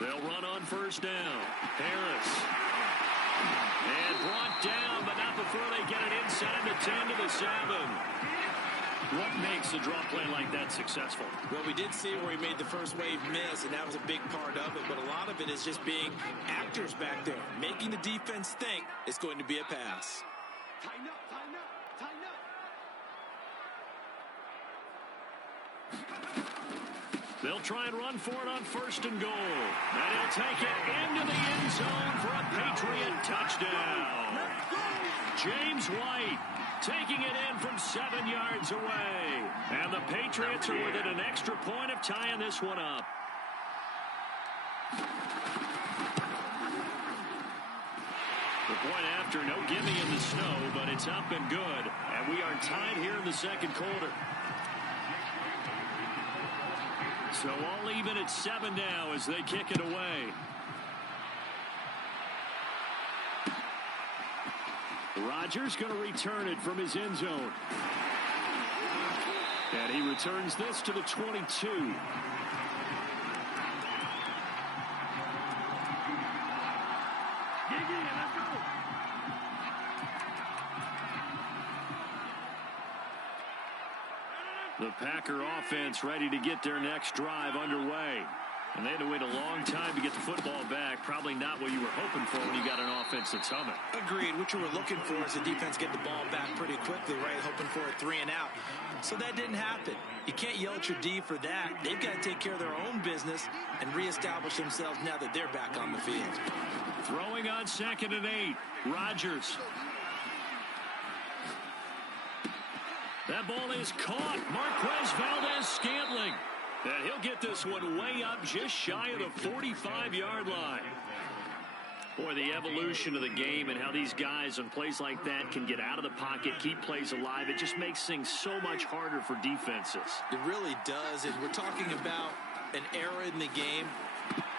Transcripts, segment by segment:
They'll run on first down. Harris. And brought down, but not before they get it inside the 10 to the 7. What makes a draw play like that successful? Well, we did see where he made the first wave miss, and that was a big part of it. But a lot of it is just being actors back there, making the defense think it's going to be a pass. Tighten up, tighten up, tighten up. They'll try and run for it on first and goal. And he'll take it into the end zone for a Patriot touchdown. James White taking it in from 7 yards away. And the Patriots are within an extra point of tying this one up. The point after, no gimme in the snow, but it's up and good. And we are tied here in the second quarter. So all even at 7 now as they kick it away. Rodgers going to return it from his end zone. And he returns this to the 22. The Packer offense ready to get their next drive underway. And they had to wait a long time to get the football back. Probably not what you were hoping for when you got an offense that's humming. Agreed. What you were looking for is the defense get the ball back pretty quickly, right? Hoping for a 3 and out. So that didn't happen. You can't yell at your D for that. They've got to take care of their own business and reestablish themselves now that they're back on the field. Throwing on 2nd and 8. Rodgers. That ball is caught. Marquez Valdez-Scantling. And he'll get this one way up just shy of the 45-yard line. Boy, the evolution of the game and how these guys on plays like that can get out of the pocket, keep plays alive, it just makes things so much harder for defenses. It really does, and we're talking about an era in the game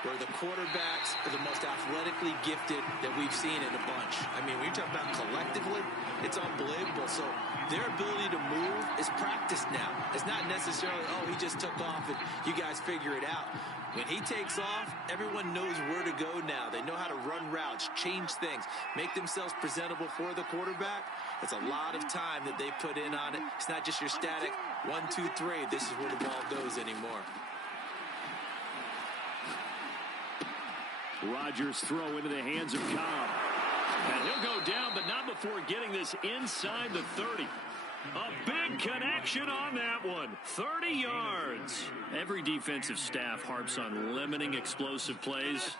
where the quarterbacks are the most athletically gifted that we've seen in a bunch. I mean, when you talk about collectively, it's unbelievable. So their ability to move is practiced now. It's not necessarily, oh, he just took off and you guys figure it out. When he takes off, everyone knows where to go now. They know how to run routes, change things, make themselves presentable for the quarterback. It's a lot of time that they put in on it. It's not just your static 1, 2, 3. This is where the ball goes anymore. Rodgers throw into the hands of Cobb. And he'll go down, but not before getting this inside the 30. A big connection on that one. 30 yards. Every defensive staff harps on limiting explosive plays.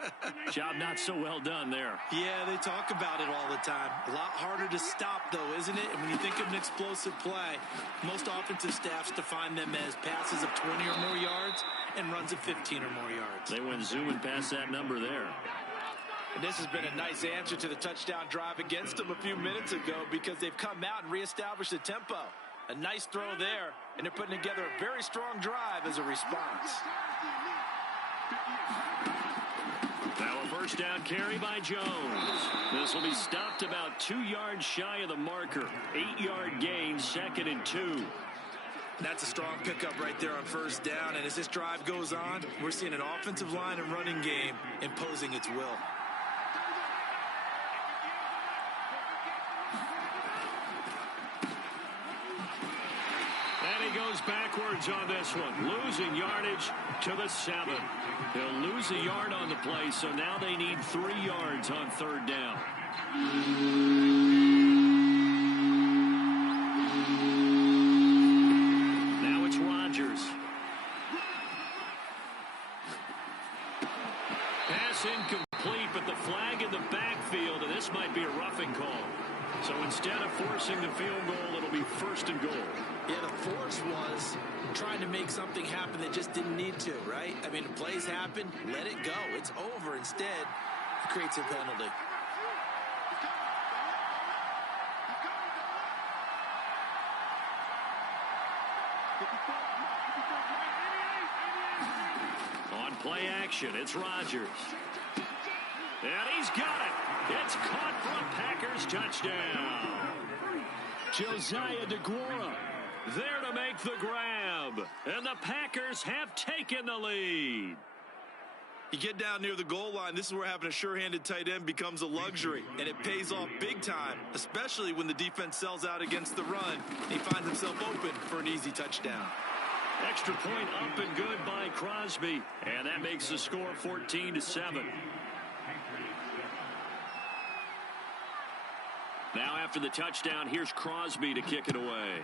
Job not so well done there. Yeah, they talk about it all the time. A lot harder to stop, though, isn't it? And when you think of an explosive play, most offensive staffs define them as passes of 20 or more yards and runs of 15 or more yards. They went zooming past that number there. And this has been a nice answer to the touchdown drive against them a few minutes ago because they've come out and reestablished the tempo. A nice throw there, and they're putting together a very strong drive as a response. Now a first down carry by Jones. This will be stopped about 2 yards shy of the marker. 8-yard gain, 2nd and 2. That's a strong pickup right there on first down. And as this drive goes on, we're seeing an offensive line and running game imposing its will. And he goes backwards on this one, losing yardage to the 7. He'll lose a yard on the play, so now they need 3 yards on third down. Now it's Rodgers. Pass incomplete, but the flag in the backfield, and this might be a roughing call. So instead of forcing the field goal, it'll be first and goal. Yeah, the force was trying to make something happen that just didn't need to, right? I mean, the plays happen, let it go. It's over. Instead, it creates a penalty. On play action, it's Rodgers. And he's got it. It's caught for a Packers touchdown. Josiah DeGuara there to make the grab. And the Packers have taken the lead. You get down near the goal line, this is where having a sure-handed tight end becomes a luxury, and it pays off big time, especially when the defense sells out against the run. He finds himself open for an easy touchdown. Extra point up and good by Crosby, and that makes the score 14-7. Now after the touchdown, here's Crosby to kick it away.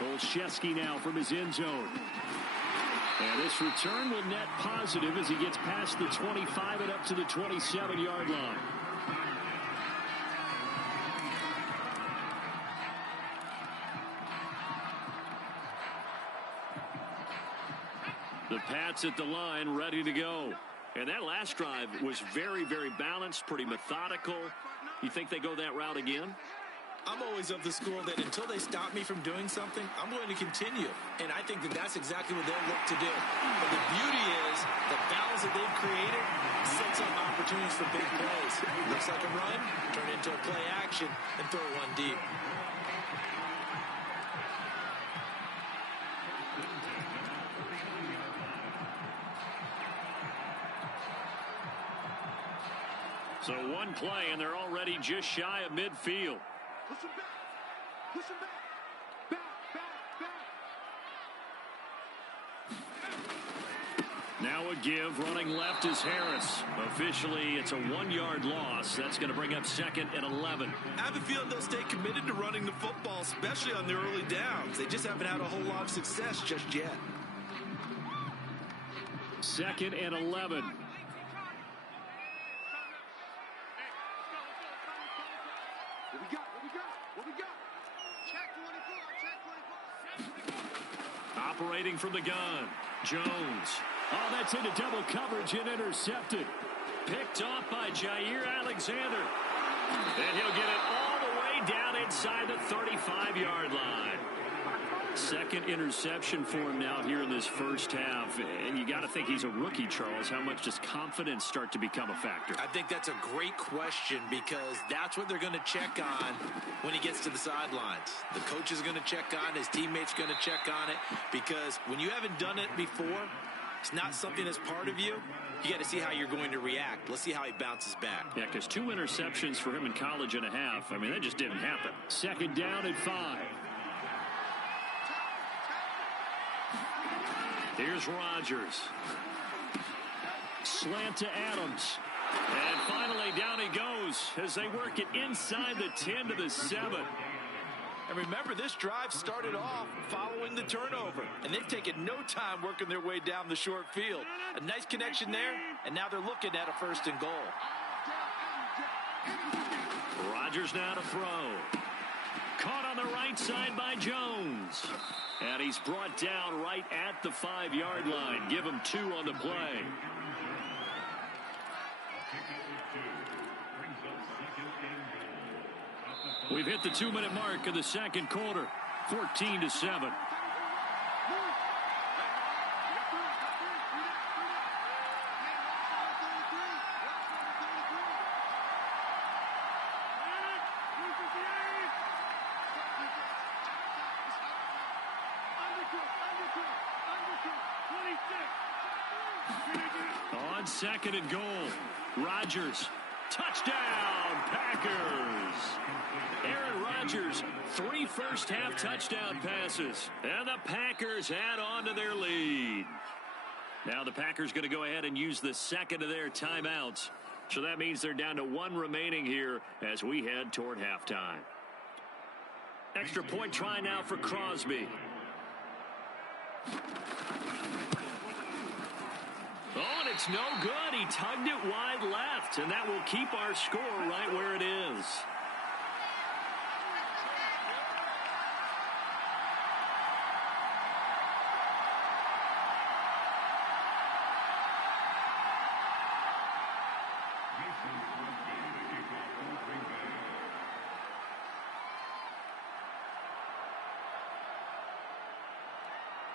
Olszewski now from his end zone. And this return will net positive as he gets past the 25 and up to the 27-yard line. The Pats at the line, ready to go. And that last drive was very, very balanced, pretty methodical. You think they go that route again? I'm always of the school that until they stop me from doing something, I'm going to continue. And I think that that's exactly what they'll look to do. But the beauty is the balance that they've created sets up opportunities for big plays. Looks like a run, turn into a play action, and throw one deep. So one play, and they're already just shy of midfield. Push him back. Push him back. Back. Now a give. Running left is Harris. Officially, it's a 1-yard loss. That's going to bring up 2nd and 11. I have a feeling they'll stay committed to running the football, especially on their early downs. They just haven't had a whole lot of success just yet. 2nd and 11. What we got? Check 24. Operating from the gun. Jones. Oh, that's into double coverage and intercepted. Picked off by Jair Alexander. And he'll get it all the way down inside the 35-yard line. 2nd interception for him now here in this first half. And you got to think he's a rookie, Charles. How much does confidence start to become a factor? I think that's a great question because that's what they're going to check on when he gets to the sidelines. The coach is going to check on, his teammates going to check on it, because when you haven't done it before, it's not something that's part of you. You got to see how you're going to react. Let's see how he bounces back. Yeah, because 2 interceptions for him in college and a half. I mean, that just didn't happen. 2nd down and 5. Here's Rodgers. Slant to Adams. And finally down he goes as they work it inside the 10 to the 7. And remember, this drive started off following the turnover. And they've taken no time working their way down the short field. A nice connection there, and now they're looking at a 1st and goal. Rodgers now to throw. Caught on the right side by Jones. And he's brought down right at the 5-yard line. Give him 2 on the play. We've hit the 2-minute mark of the 2nd quarter. 14-7. On 2nd and goal, Rodgers. Touchdown, Packers. Aaron Rodgers, 3 first-half touchdown passes. And the Packers add on to their lead. Now the Packers going to go ahead and use the 2nd of their timeouts. So that means they're down to 1 remaining here as we head toward halftime. Extra point try now for Crosby. Oh, and it's no good. He tugged it wide left, and that will keep our score right where it is.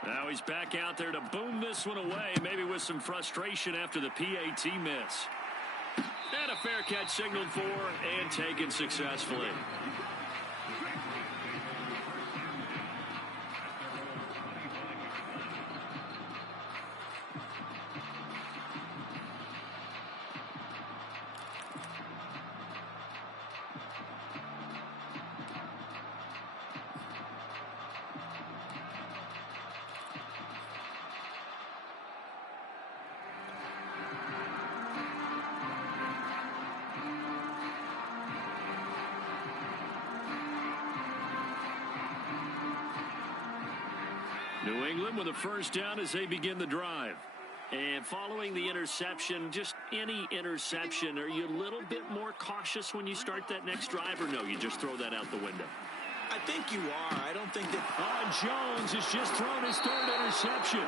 Now he's back out there to boom this one away, maybe with some frustration after the PAT miss. And a fair catch signaled for and taken successfully. New England with a first down as they begin the drive. And following the interception, just any interception, are you a little bit more cautious when you start that next drive, or no, you just throw that out the window? I think you are. I don't think that... Jones has just thrown his third interception.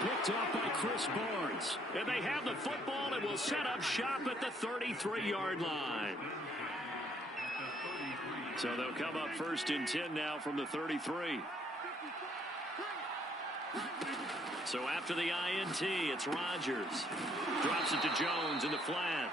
Picked off by Chris Barnes. And they have the football and will set up shop at the 33-yard line. So they'll come up first and 10 now from the 33. So after the INT, it's Rodgers. Drops it to Jones in the flat.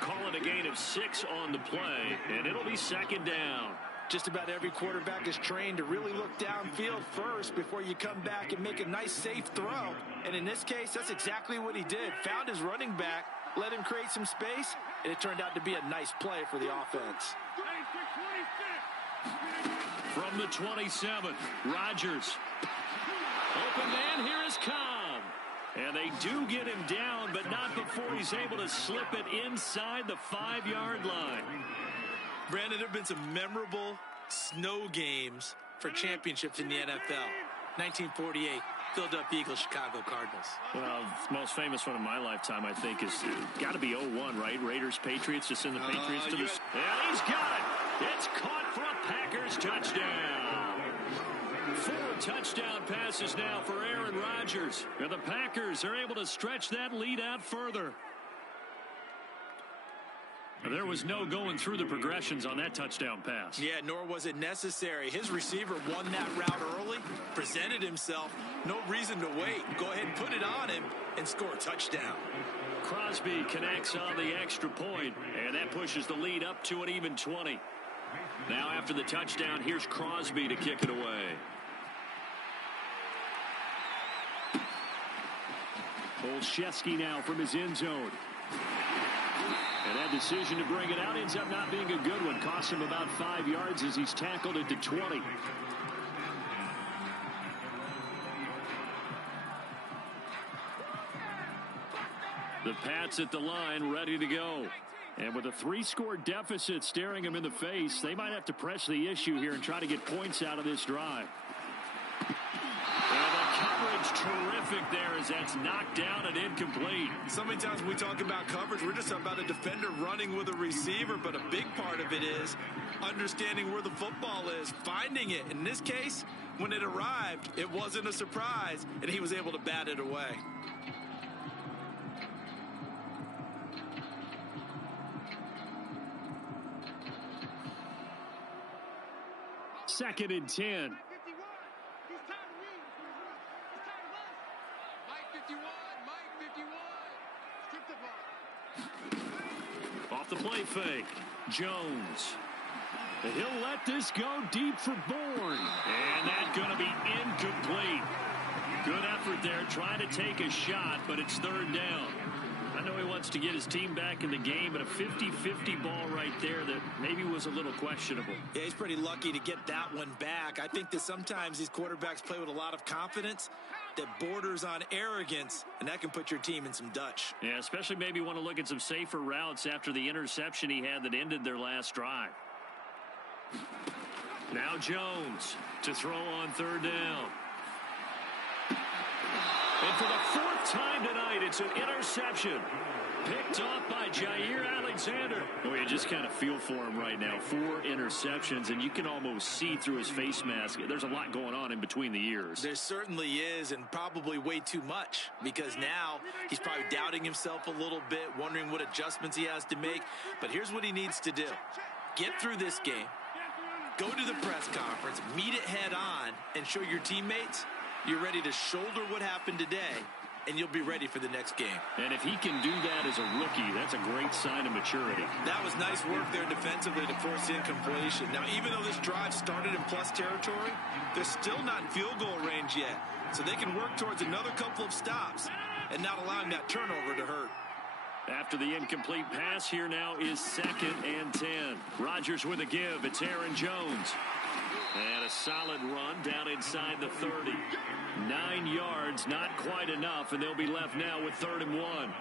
Call it a gain of 6 on the play, and it'll be second down. Just about every quarterback is trained to really look downfield first before you come back and make a nice, safe throw. And in this case, that's exactly what he did. Found his running back, let him create some space, and it turned out to be a nice play for the offense. From the 27, Rodgers. Open man, here is Cobb. And they do get him down, but not before he's able to slip it inside the 5-yard line. Brandon, there have been some memorable snow games for championships in the NFL. 1948, Philadelphia Eagles, Chicago Cardinals. Well, the most famous one of my lifetime, I think, is got to be 01, right? Raiders, Patriots, just send the Patriots to the... And he's got it. It's caught for a Packers touchdown. 4 touchdown passes now for Aaron Rodgers. And the Packers are able to stretch that lead out further. There was no going through the progressions on that touchdown pass. Yeah, nor was it necessary. His receiver won that route early, presented himself. No reason to wait. Go ahead and put it on him and score a touchdown. Crosby connects on the extra point, and that pushes the lead up to an even 20. Now after the touchdown, here's Crosby to kick it away. Olszewski now from his end zone. And that decision to bring it out ends up not being a good one. Costs him about 5 yards as he's tackled at the 20. The Pats at the line, ready to go. And with a 3-score deficit staring them in the face, they might have to press the issue here and try to get points out of this drive. And the coverage terrific there as that's knocked down and incomplete. So many times when we talk about coverage, we're just about a defender running with a receiver, but a big part of it is understanding where the football is, finding it. In this case, when it arrived, it wasn't a surprise, and he was able to bat it away. Second and 10. Off the play fake, Jones. He'll let this go deep for Bourne. And that's going to be incomplete. Good effort there, trying to take a shot, but it's third down. I know he wants to get his team back in the game, but a 50-50 ball right there that maybe was a little questionable. Yeah, he's pretty lucky to get that one back. I think that sometimes these quarterbacks play with a lot of confidence that borders on arrogance, and that can put your team in some Dutch. Yeah, especially maybe want to look at some safer routes after the interception he had that ended their last drive. Now Jones to throw on third down. And for the 4th time tonight, it's an interception. Picked off by Jair Alexander. Oh, you just kind of feel for him right now. 4 interceptions, and you can almost see through his face mask. There's a lot going on in between the ears. There certainly is, and probably way too much, because now he's probably doubting himself a little bit, wondering what adjustments he has to make. But here's what he needs to do. Get through this game, go to the press conference, meet it head on, and show your teammates You're ready to shoulder what happened today, and you'll be ready for the next game. And if he can do that as a rookie, that's a great sign of maturity. That was nice work there defensively to force the incompletion. Now, even though this drive started in plus territory, they're still not in field goal range yet. So they can work towards another couple of stops and not allowing that turnover to hurt. After the incomplete pass, here now is 2nd and 10. Rodgers with a give. It's Aaron Jones. And a solid run down inside the 30. 9 yards, not quite enough, and they'll be left now with 3rd and 1.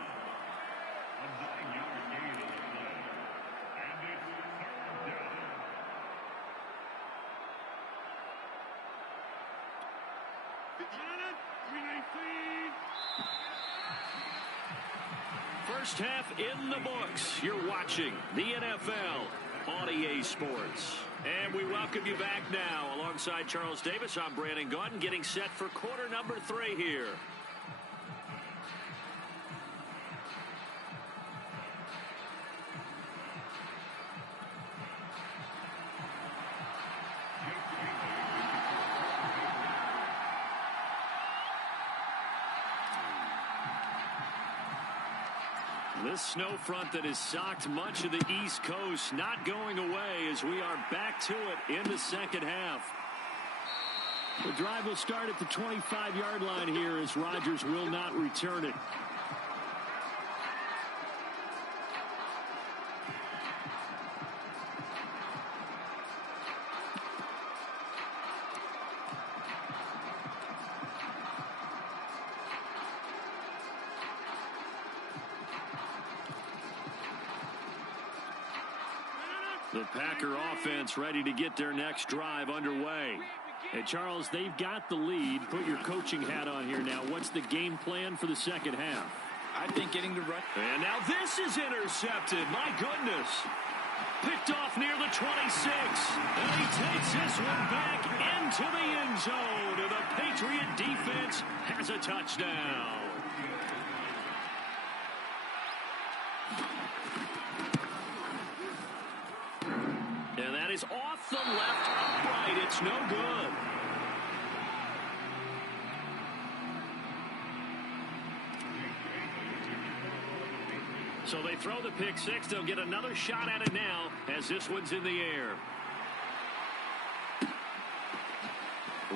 First half in the books. You're watching the NFL on EA Sports. And we welcome you back now. Alongside Charles Davis, I'm Brandon Gaudin, getting set for quarter number 3 here. This snow front that has socked much of the East Coast not going away as we are back to it in the second half. The drive will start at the 25-yard line here as Rodgers will not return it. The Packer offense ready to get their next drive underway. And Charles, they've got the lead. Put your coaching hat on here now. What's the game plan for the second half? I think getting the run. And now this is intercepted. My goodness. Picked off near the 26. And he takes this one back into the end zone. And the Patriot defense has a touchdown. And that is off the left upright. It's no good. So they throw the pick six. They'll get another shot at it now as this one's in the air.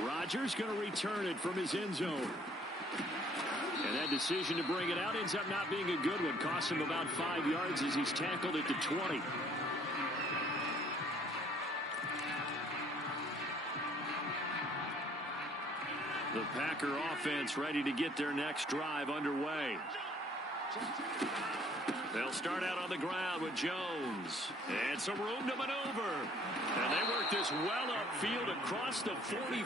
Rodgers going to return it from his end zone. And that decision to bring it out ends up not being a good one. Costs him about 5 yards as he's tackled at the 20. The Packer offense ready to get their next drive underway. They'll start out on the ground with Jones. And some room to maneuver. And they work this well upfield across the 45.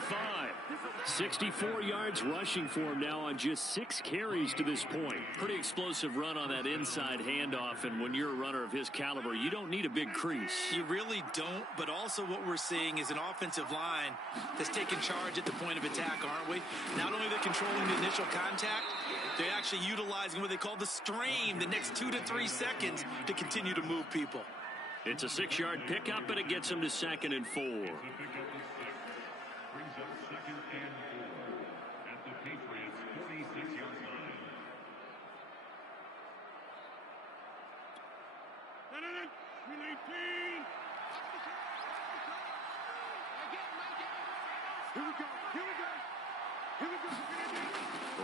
64 yards rushing for him now on just 6 carries to this point. Pretty explosive run on that inside handoff. And when you're a runner of his caliber, you don't need a big crease. You really don't, but also what we're seeing is an offensive line that's taking charge at the point of attack, aren't we? Not only are they controlling the initial contact, they're actually utilizing what they call the stream, the next 2 to 3 seconds to continue to move people. It's a 6-yard pickup, and it gets them to 2nd and 4.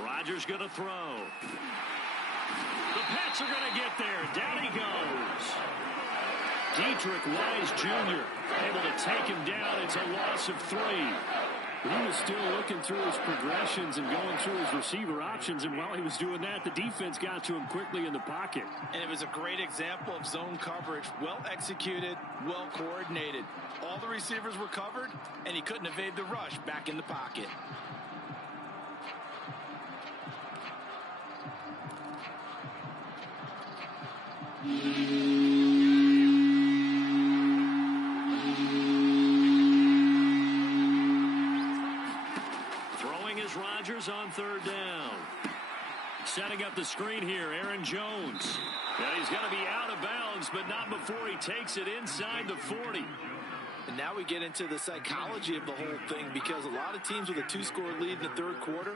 Rodgers going to throw. The Pats are going to get there. Down he goes. Dietrich Wise Jr. able to take him down. It's a loss of 3. He was still looking through his progressions and going through his receiver options, and while he was doing that, the defense got to him quickly in the pocket. And it was a great example of zone coverage. Well executed, well coordinated. All the receivers were covered, and he couldn't evade the rush back in the pocket. Throwing is Rodgers on 3rd down. Setting up the screen here, Aaron Jones. Now he's going to be out of bounds, but not before he takes it inside the 40. And now we get into the psychology of the whole thing, because a lot of teams with a 2-score lead in the third quarter,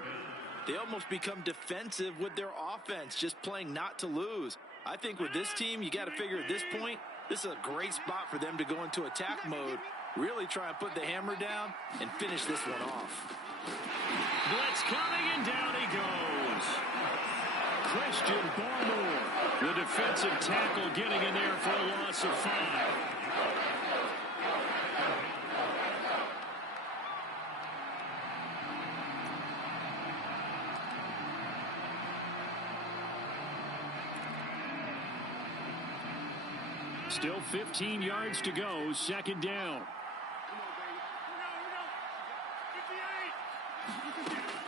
they almost become defensive with their offense, just playing not to lose. I think with this team, you got to figure at this point, this is a great spot for them to go into attack mode, really try and put the hammer down and finish this one off. Blitz coming, and down he goes. Christian Barmore, the defensive tackle, getting in there for a loss of 5. Still 15 yards to go, second down.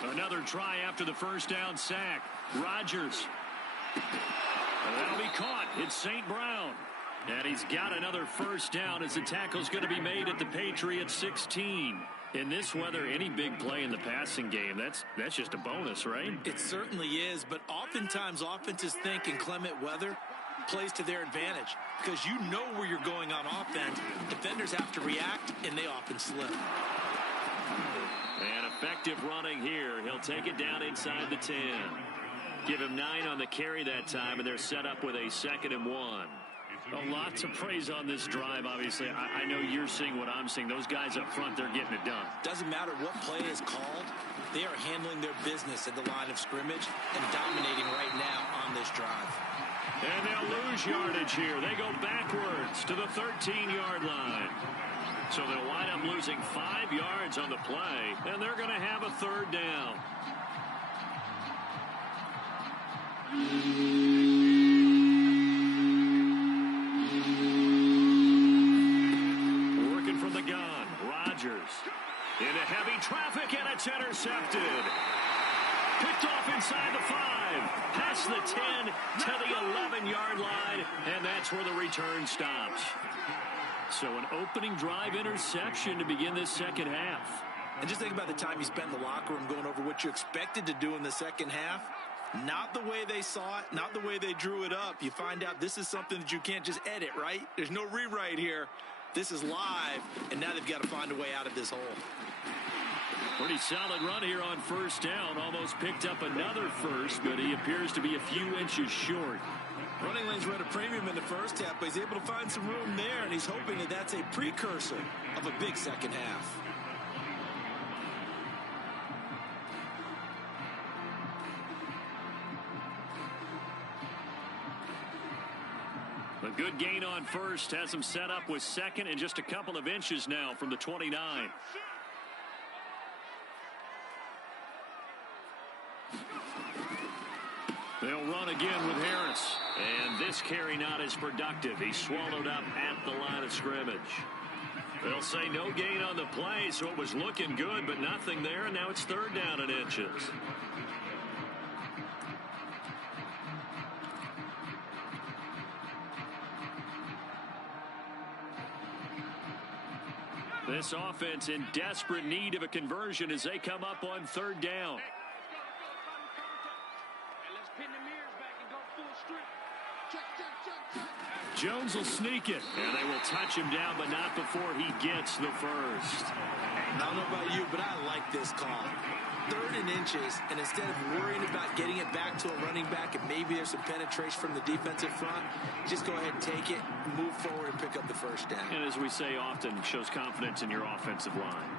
Another try after the first down sack. Rodgers. That'll be caught. It's St. Brown. And he's got another first down as the tackle's going to be made at the Patriots 16. In this weather, any big play in the passing game, that's just a bonus, right? It certainly is, but oftentimes offenses think inclement weather plays to their advantage, because you know where you're going on offense. Defenders have to react, and they often slip. And effective running here. He'll take it down inside the 10. Give him 9 on the carry that time, and they're set up with a 2nd and 1. A lot to praise on this drive, obviously. I know you're seeing what I'm seeing. Those guys up front, they're getting it done. Doesn't matter what play is called. They are handling their business at the line of scrimmage and dominating right now on this drive. And they'll lose yardage here. They go backwards to the 13-yard line. So they'll wind up losing 5 yards on the play, and they're going to have a third down. Working from the gun, Rodgers. Into heavy traffic, and it's intercepted. Picked off inside the 5, past the 10 to the 11-yard line, and that's where the return stops. So an opening drive interception to begin this second half. And just think about the time you spent in the locker room going over what you expected to do in the second half. Not the way they saw it, not the way they drew it up. You find out this is something that you can't just edit, right? There's no rewrite here. This is live, and now they've got to find a way out of this hole. Pretty solid run here on first down. Almost picked up another first, but he appears to be a few inches short. Running lanes were at a premium in the first half, but he's able to find some room there, and he's hoping that that's a precursor of a big second half. A good gain on first has him set up with second and just a couple of inches now from the 29. They'll run again with Harris. And this carry not as productive. He's swallowed up at the line of scrimmage. They'll say no gain on the play, so it was looking good, but nothing there, and now it's third down and inches. This offense in desperate need of a conversion as they come up on third down. Jones will sneak it, and they will touch him down, but not before he gets the first. I don't know about you, but I like this call. 3rd and inches, and instead of worrying about getting it back to a running back and maybe there's some penetration from the defensive front, just go ahead and take it, move forward, and pick up the first down. And as we say often, shows confidence in your offensive line.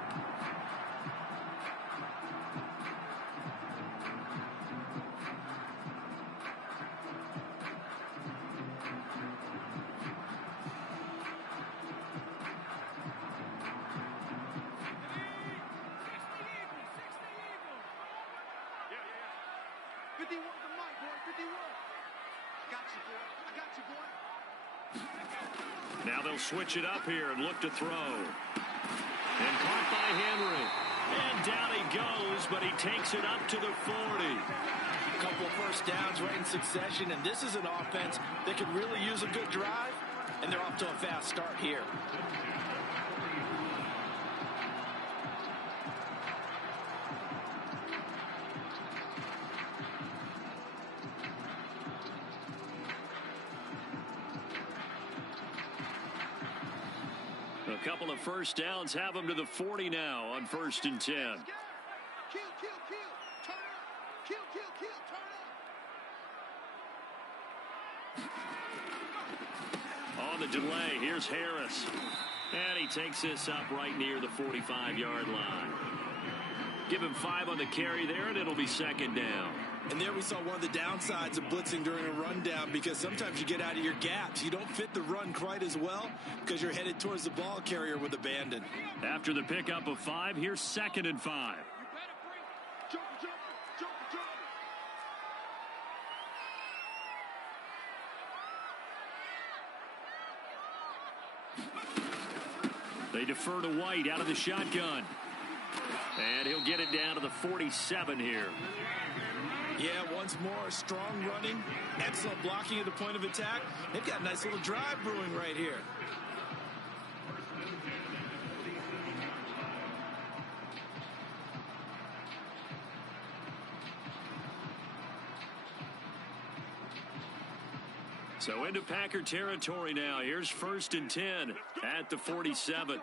Now they'll switch it up here and look to throw. And caught by Henry. And down he goes, but he takes it up to the 40. A couple of first downs right in succession, and this is an offense that could really use a good drive, and they're off to a fast start here. couple of first downs have them to the 40 now on 1st and 10. Kill, kill, kill. Turn up. Kill, kill, kill. Turn up. On the delay, here's Harris. And he takes this up right near the 45-yard line. Give him 5 on the carry there, and it'll be 2nd down. And there we saw one of the downsides of blitzing during a rundown, because sometimes you get out of your gaps. You don't fit the run quite as well because you're headed towards the ball carrier with abandon. After the pickup of 5, here's 2nd and 5. You better bring jumper, jumper, jumper, jumper. They defer to White out of the shotgun. And he'll get it down to the 47 here. Yeah, once more, strong running, excellent blocking at the point of attack. They've got a nice little drive brewing right here. So into Packer territory now. Here's 1st and 10 at the 47.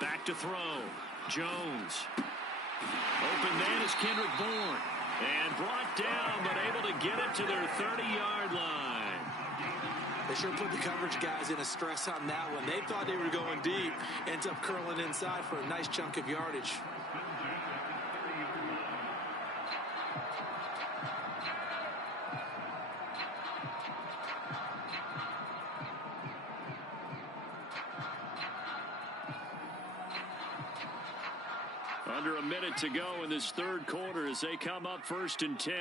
Back to throw. Jones. Open man is Kendrick Bourne. And brought down, but able to get it to their 30-yard line. They sure put the coverage guys in a stress on that one. They thought they were going deep. Ends up curling inside for a nice chunk of yardage. Under a minute to go in this 3rd quarter as they come up 1st and 10.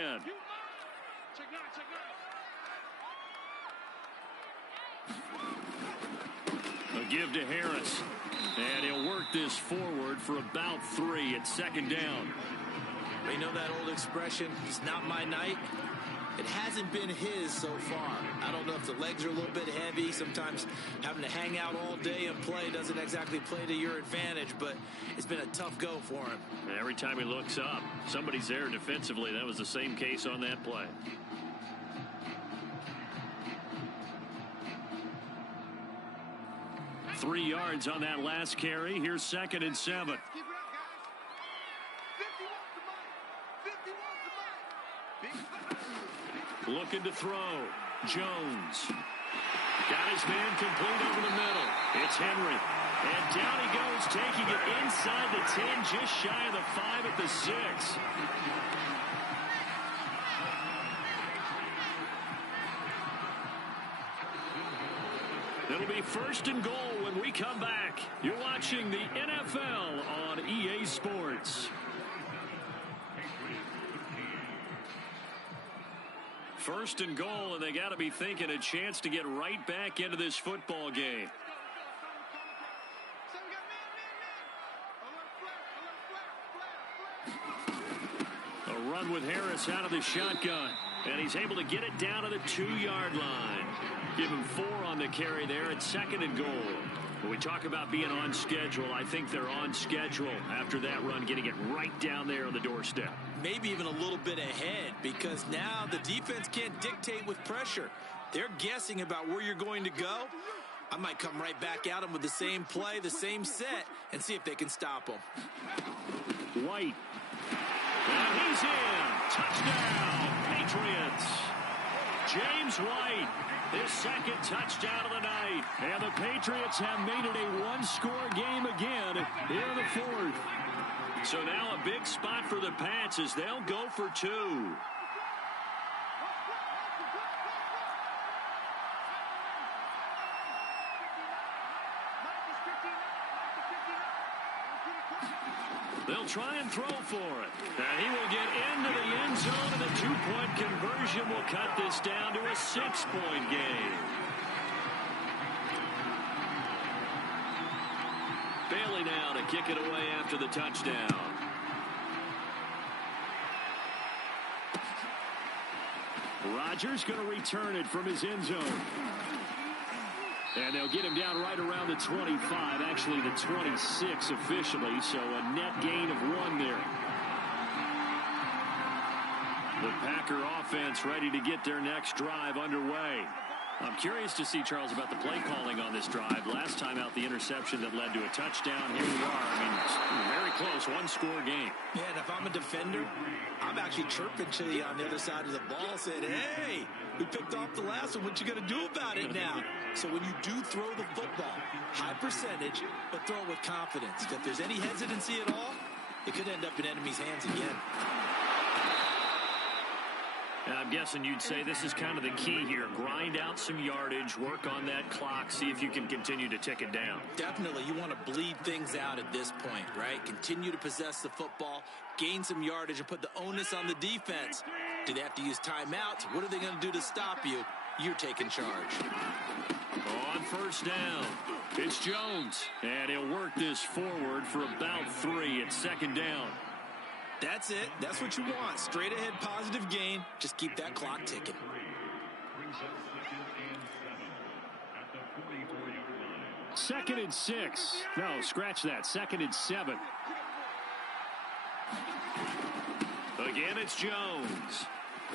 A give to Harris. And he'll work this forward for about 3 at 2nd down. You know that old expression, it's not my night? It hasn't been his so far. I don't know if the legs are a little bit heavy. Sometimes having to hang out all day and play doesn't exactly play to your advantage, but it's been a tough go for him. And every time he looks up, somebody's there defensively. That was the same case on that play. Three yards on that last carry. Here's 2nd and 7. Keep it up, guys. 50 wants the money. 50 wants the money. Looking to throw. Jones. Got his man complete over the middle. It's Henry. And down he goes, taking it inside the 10, just shy of the 5 at the 6. It'll be 1st and goal when we come back. You're watching the NFL on EA Sports. 1st and goal, and they got to be thinking a chance to get right back into this football game. A run with Harris out of the shotgun, and he's able to get it down to the 2-yard line. Give him 4 on the carry there at 2nd and goal. When we talk about being on schedule, I think they're on schedule after that run, getting it right down there on the doorstep. Maybe even a little bit ahead, because now the defense can't dictate with pressure. They're guessing about where you're going to go. I might come right back at them with the same play, the same set, and see if they can stop them. White. And he's in. Touchdown, Patriots. James White, his 2nd touchdown of the night. And the Patriots have made it a one-score game again here in the 4th. So now a big spot for the Pats as they'll go for 2. They'll try and throw for it. And he will get into the end zone, and the 2-point conversion will cut this down to a 6-point game. Bailey now to kick it away after the touchdown. Rodgers going to return it from his end zone. And they'll get him down right around the 25, actually the 26 officially, so a net gain of 1 there. The Packer offense ready to get their next drive underway. I'm curious to see, Charles, about the play calling on this drive. Last time out, the interception that led to a touchdown. Here we are. I mean, very close, one-score game. Yeah, and if I'm a defender, I'm actually chirping to you on the other side of the ball, saying, hey, we picked off the last one. What you going to do about it now? So when you do throw the football, high percentage, but throw it with confidence. If there's any hesitancy at all, it could end up in enemy's hands again. And I'm guessing you'd say this is kind of the key here. Grind out some yardage, work on that clock, see if you can continue to tick it down. Definitely. You want to bleed things out at this point, right? Continue to possess the football, gain some yardage, and put the onus on the defense. Do they have to use timeouts? What are they going to do to stop you? You're taking charge. On first down, it's Jones. And he'll work this forward for about 3. It's second down. That's it. That's what you want. Straight ahead, positive gain. Just keep that clock ticking. Second and 6. No, scratch that. Second and 7. Again, it's Jones.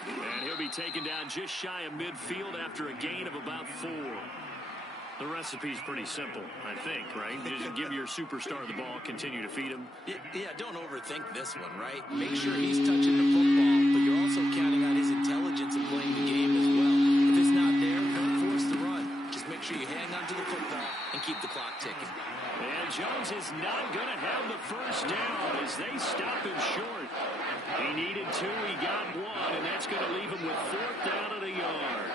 And he'll be taken down just shy of midfield after a gain of about 4. The recipe's pretty simple, I think, right? Just give your superstar the ball, continue to feed him. Yeah, don't overthink this one, right? Make sure he's touching the football, but you're also counting on his intelligence in playing the game as well. If it's not there, don't force the run. Just make sure you hang on to the football and keep the clock ticking. And Jones is not going to have the first down as they stop him short. He needed 2, he got 1, and that's going to leave him with 4th down and a yard.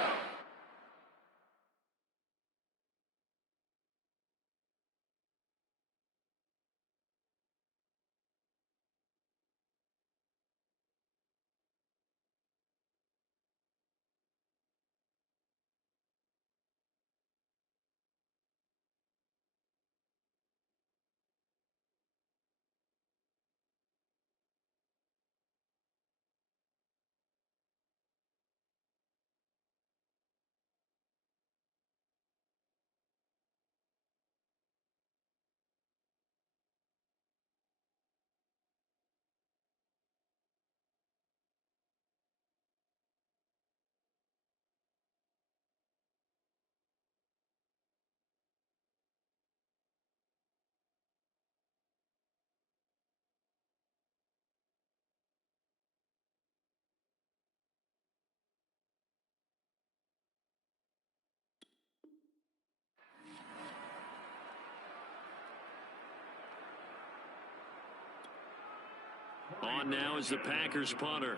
On now is the Packers punter,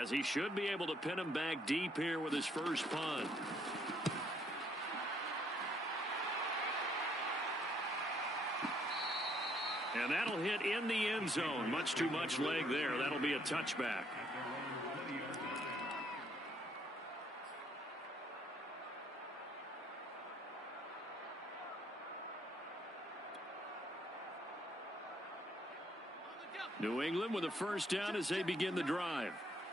as he should be able to pin him back deep here with his first punt. And that'll hit in the end zone. Much too much leg there. That'll be a touchback. New England with a first down as they begin the drive.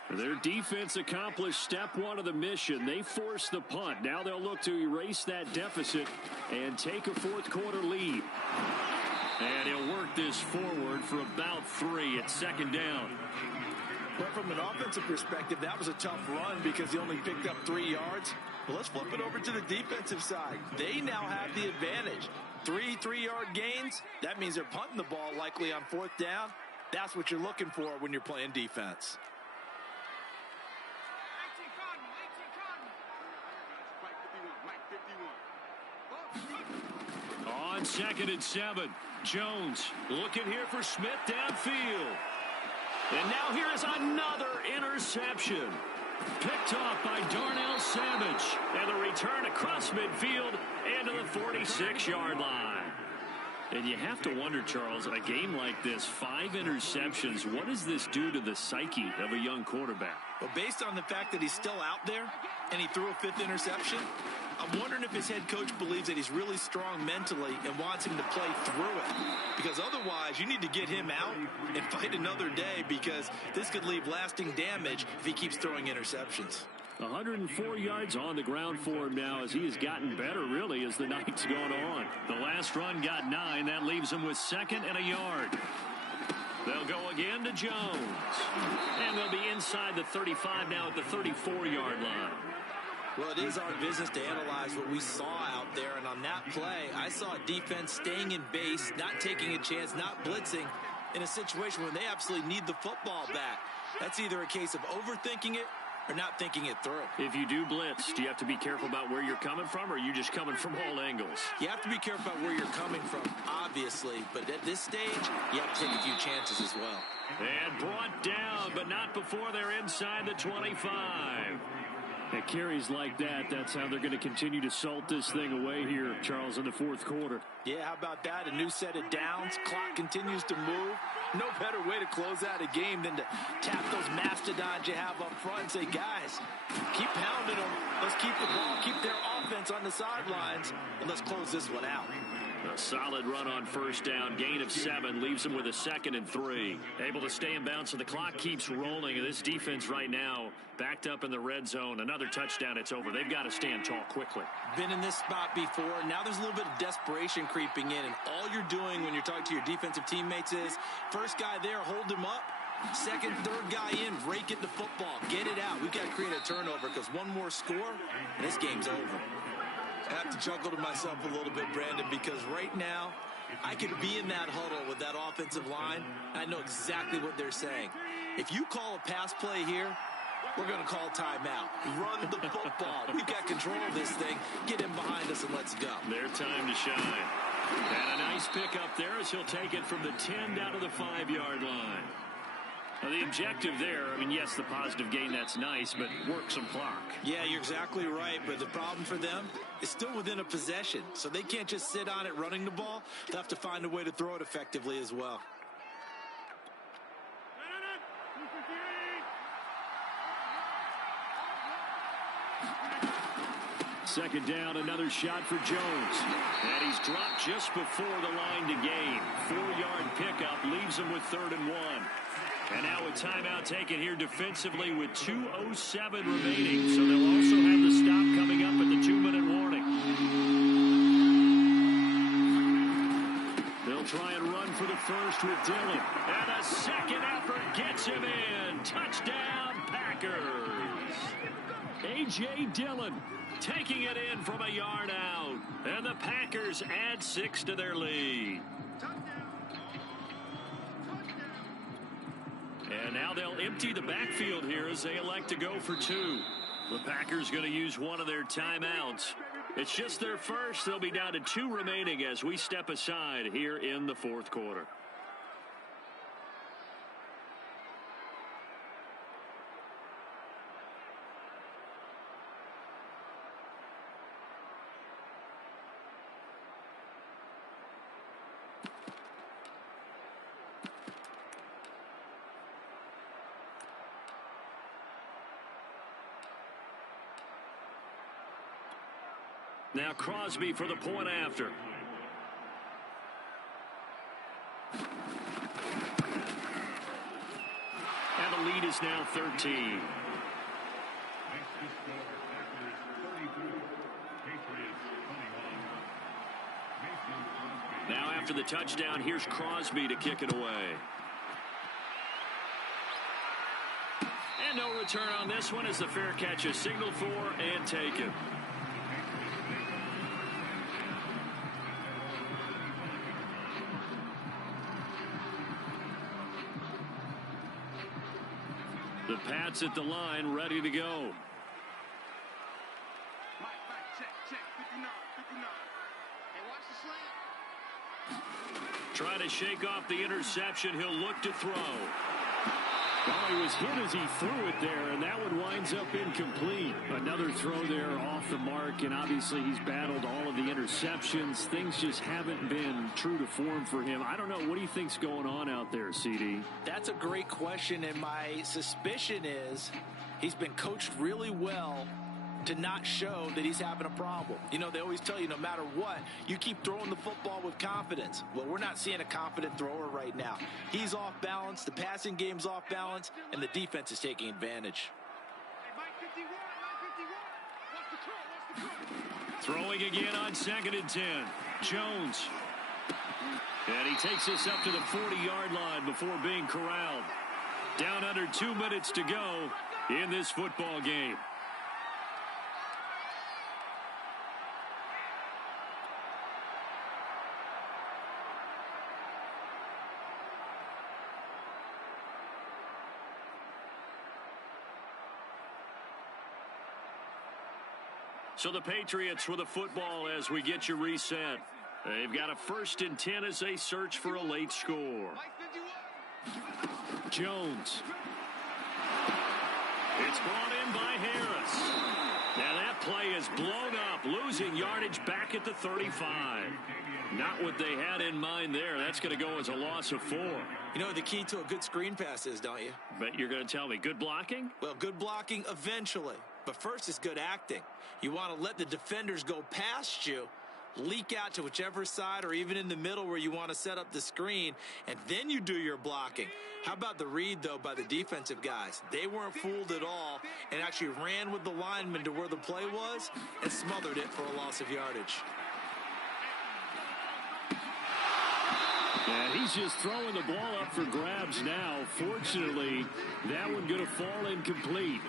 Their defense accomplished step 1 of the mission. They forced the punt. Now they'll look to erase that deficit and take a 4th quarter lead. And he'll work this forward for about 3 at second down. But from an offensive perspective, that was a tough run because he only picked up 3 yards. Well, let's flip it over to the defensive side. They now have the advantage. 3 3-yard gains. That means they're punting the ball likely on 4th down. That's what you're looking for when you're playing defense. On second and 7, Jones looking here for Smith downfield. And now here is another interception. Picked off by Darnell Savage. And the return across midfield and to the 46-yard line. And you have to wonder, Charles, a game like this, 5 interceptions, what does this do to the psyche of a young quarterback? Well, based on the fact that he's still out there and he threw a 5th interception, I'm wondering if his head coach believes that he's really strong mentally and wants him to play through it. Because otherwise, you need to get him out and fight another day because this could leave lasting damage if he keeps throwing interceptions. 104 yards on the ground for him now as he has gotten better, really, as the night's gone on. The last run got 9. That leaves him with 2nd and a yard. They'll go again to Jones. And they'll be inside the 35 now at the 34-yard line. Well, it is our business to analyze what we saw out there. And on that play, I saw a defense staying in base, not taking a chance, not blitzing in a situation where they absolutely need the football back. That's either a case of overthinking it or not thinking it through. If you do blitz, do you have to be careful about where you're coming from, or are you just coming from all angles? You have to be careful about where you're coming from, obviously. But at this stage, you have to take a few chances as well. And brought down, but not before they're inside the 25. At carries like that, that's how they're going to continue to salt this thing away here, Charles, in the fourth quarter. Yeah, how about that? A new set of downs. Clock continues to move. No better way to close out a game than to tap those mastodons you have up front and say, guys, keep pounding them. Let's keep the ball, keep their offense on the sidelines, and let's close this one out. A solid run on first down. Gain of 7 leaves them with a 2nd and 3. Able to stay in bounds, so the clock keeps rolling. And this defense right now backed up in the red zone. Another touchdown, it's over. They've got to stand tall quickly. Been in this spot before. Now there's a little bit of desperation creeping in. And all you're doing when you're talking to your defensive teammates is, first guy there, hold him up. Second, third guy in, rake it to football. Get it out. We've got to create a turnover because one more score, and this game's over. I have to chuckle to myself a little bit, Brandon, because right now I could be in that huddle with that offensive line. I know exactly what they're saying. If you call a pass play here, we're going to call timeout. Run the football. We've got control of this thing. Get him behind us and let's go. Their time to shine. And a nice pickup there as he'll take it from the 10 down to the 5-yard line. Now, the objective there, I mean, yes, the positive gain, that's nice, but work some clock. Yeah, you're exactly right, but the problem for them is still within a possession, so they can't just sit on it running the ball. They'll have to find a way to throw it effectively as well. Second down, another shot for Jones. And he's dropped just before the line to gain. 4-yard pickup leaves him with 3rd and 1. And now a timeout taken here defensively with 2:07 remaining. So they'll also have the stop coming up at the 2-minute warning. They'll try and run for the first with Dillon. And a second effort gets him in. Touchdown, Packers. A.J. Dillon taking it in from a yard out. And the Packers add 6 to their lead. And now they'll empty the backfield here as they elect to go for 2. The Packers going to use one of their timeouts. It's just their first. They'll be down to 2 remaining as we step aside here in the fourth quarter. Now Crosby for the point after. And the lead is now 13. Now after the touchdown, here's Crosby to kick it away. And no return on this one as the fair catch is signaled for and taken. The Pats at the line, ready to go. Check. 59. Hey, watch the slant. Try to shake off the interception. He'll look to throw. Oh, he was hit as he threw it there, and that one winds up incomplete. Another throw there off the mark, and obviously he's battled all of the interceptions. Things just haven't been true to form for him. I don't know. What do you think's going on out there, CD? That's a great question, and my suspicion is he's been coached really well to not show that he's having a problem. You know, they always tell you no matter what, you keep throwing the football with confidence. Well, we're not seeing a confident thrower right now. He's off balance, the passing game's off balance, and the defense is taking advantage. Hey, Mike 51. Watch the throw. Throwing again on 2nd and 10. Jones. And he takes us up to the 40-yard line before being corralled. Down under 2 minutes to go in this football game. So the Patriots with a football as we get you reset. They've got a 1st and 10 as they search for a late score. Jones. It's brought in by Harris. Now that play is blown up, losing yardage back at the 35. Not what they had in mind there. That's going to go as a loss of 4. You know what the key to a good screen pass is, don't you? But you're going to tell me good blocking? Well, good blocking eventually. But first is good acting. You want to let the defenders go past you, leak out to whichever side or even in the middle where you want to set up the screen, and then you do your blocking. How about the read, though, by the defensive guys? They weren't fooled at all and actually ran with the lineman to where the play was and smothered it for a loss of yardage. Yeah, he's just throwing the ball up for grabs now. Fortunately, that one going to fall incomplete.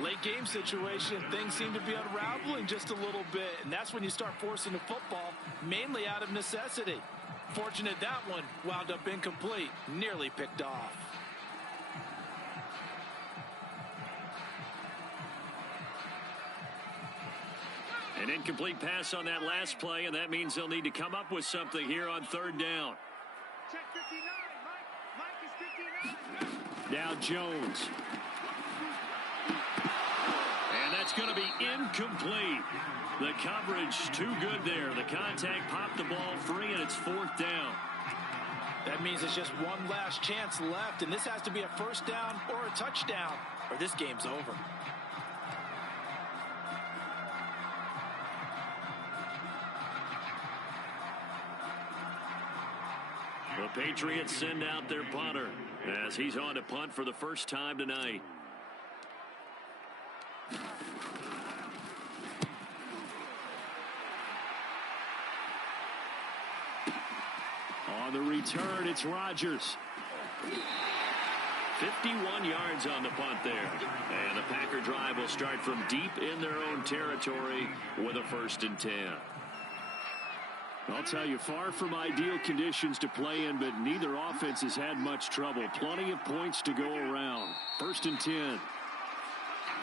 Late game situation, things seem to be unraveling just a little bit, and that's when you start forcing the football, mainly out of necessity. Fortunate that one wound up incomplete, nearly picked off. An incomplete pass on that last play, and that means they'll need to come up with something here on 3rd down. Check 59, Mike. Mike is 59. Now Jones. And that's going to be incomplete. The coverage too good there. The contact popped the ball free, and it's 4th down. That means it's just one last chance left, and this has to be a 1st down or a touchdown, or this game's over. The Patriots send out their punter as he's on to punt for the first time tonight. On the return, it's Rodgers. 51 yards on the punt there. And the Packer drive will start from deep in their own territory with a 1st and 10. I'll tell you, far from ideal conditions to play in, but neither offense has had much trouble. Plenty of points to go around. 1st and 10.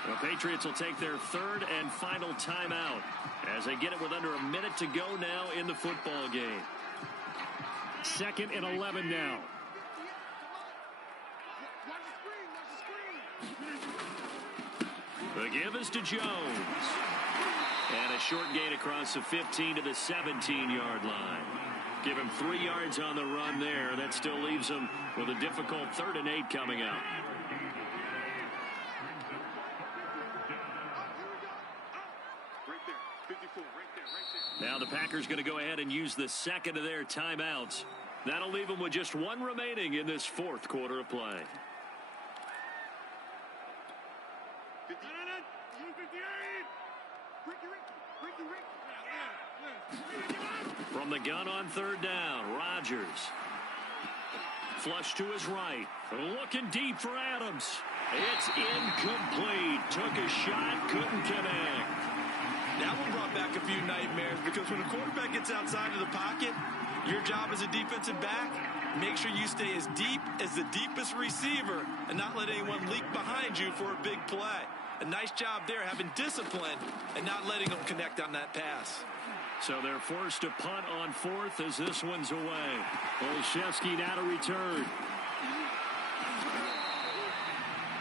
The Patriots will take their 3rd and final timeout as they get it with under a minute to go now in the football game. 2nd and 11 now. The give is to Jones. And a short gain across the 15 to the 17-yard line. Give him 3 yards on the run there. That still leaves him with a difficult 3rd and 8 coming up. Now the Packers going to go ahead and use the 2nd of their timeouts. That'll leave them with just 1 remaining in this 4th quarter of play. From the gun on 3rd down, Rodgers. Flush to his right. Looking deep for Adams. It's incomplete. Took a shot, couldn't connect. That one brought back a few nightmares because when a quarterback gets outside of the pocket, your job as a defensive back, make sure you stay as deep as the deepest receiver and not let anyone leak behind you for a big play. A nice job there having discipline and not letting them connect on that pass. So they're forced to punt on 4th as this one's away. Olszewski now to return.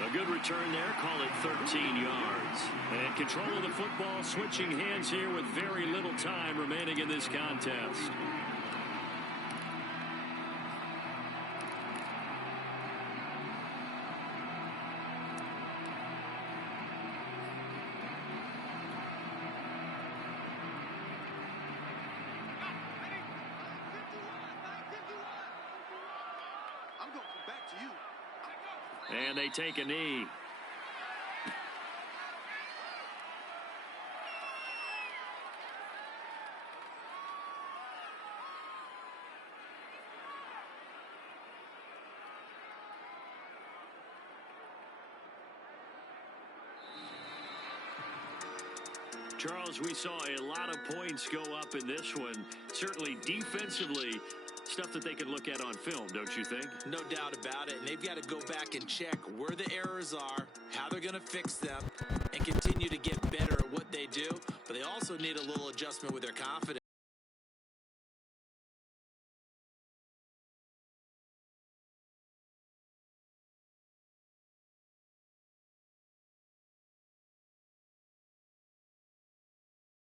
A good return there, call it 13 yards. And control of the football switching hands here with very little time remaining in this contest. And they take a knee. Charles, we saw a lot of points go up in this one. Certainly defensively, stuff that they can look at on film, don't you think? No doubt about it. And they've got to go back and check where the errors are, how they're going to fix them, and continue to get better at what they do. But they also need a little adjustment with their confidence.